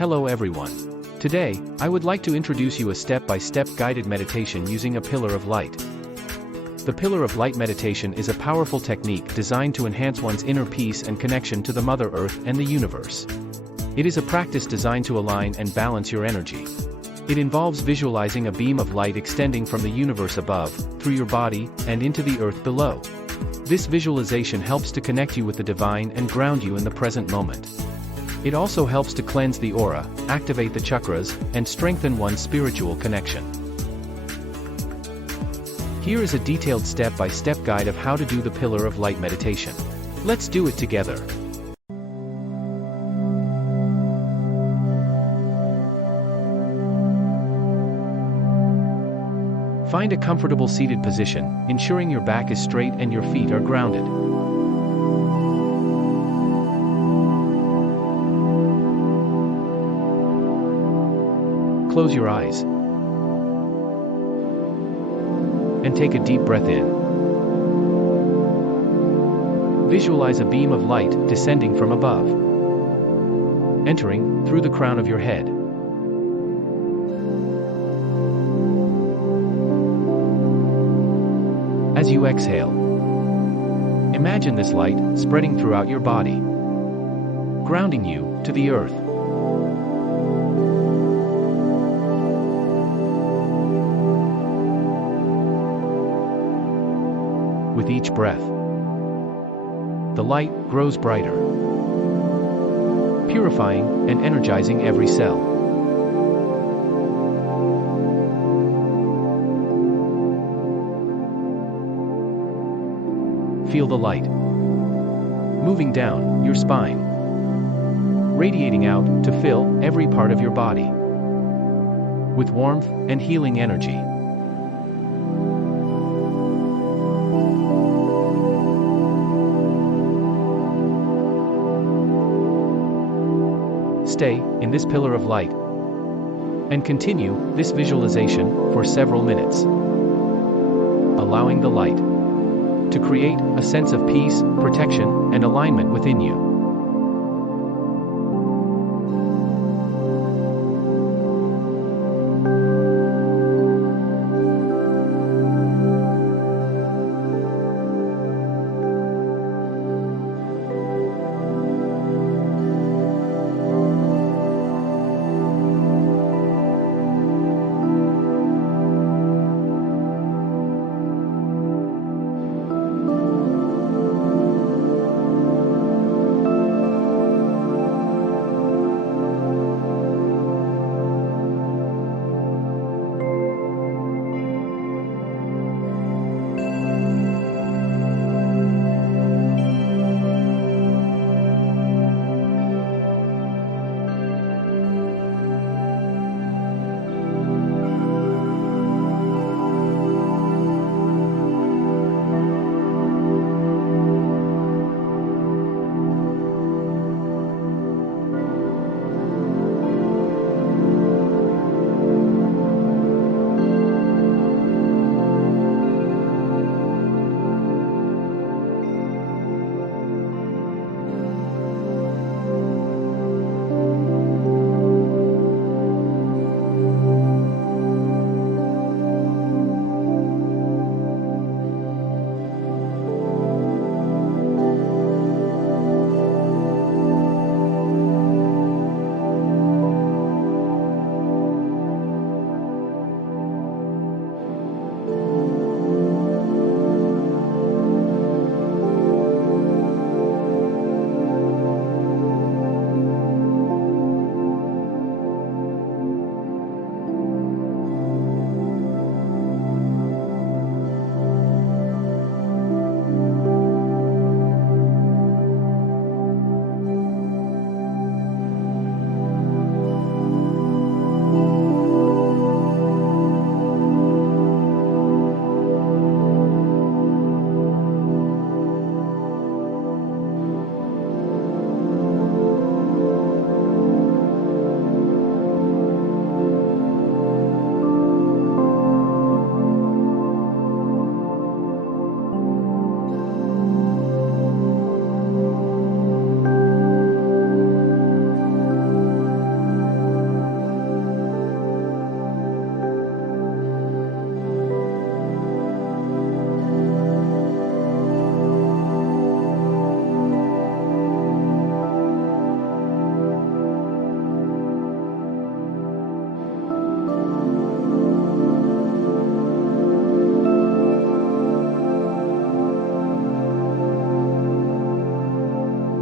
Hello everyone. Today, I would like to introduce you a step-by-step guided meditation using a pillar of light. The pillar of light meditation is a powerful technique designed to enhance one's inner peace and connection to the Mother Earth and the universe. It is a practice designed to align and balance your energy. It involves visualizing a beam of light extending from the universe above, through your body, and into the earth below. This visualization helps to connect you with the divine and ground you in the present moment. It also helps to cleanse the aura, activate the chakras, and strengthen one's spiritual connection. Here is a detailed step-by-step guide of how to do the pillar of light meditation. Let's do it together. Find a comfortable seated position, ensuring your back is straight and your feet are grounded. Close your eyes and take a deep breath in. Visualize a beam of light descending from above, entering through the crown of your head. As you exhale, imagine this light spreading throughout your body, grounding you to the earth. With each breath, the light grows brighter, purifying and energizing every cell. Feel the light moving down your spine, radiating out to fill every part of your body with warmth and healing energy. Stay in this pillar of light and continue this visualization for several minutes, allowing the light to create a sense of peace, protection, and alignment within you.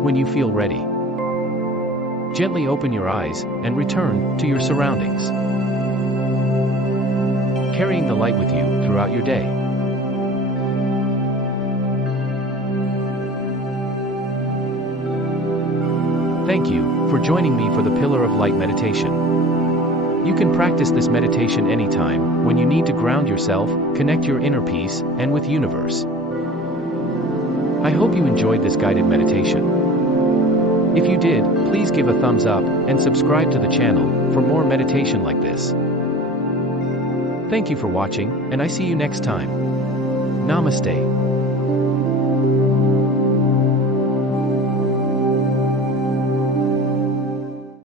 When you feel ready, gently open your eyes and return to your surroundings, carrying the light with you throughout your day. Thank you for joining me for the Pillar of Light meditation. You can practice this meditation anytime when you need to ground yourself, connect your inner peace, and with universe. I hope you enjoyed this guided meditation. If you did, please give a thumbs up and subscribe to the channel for more meditation like this. Thank you for watching, and I see you next time. Namaste.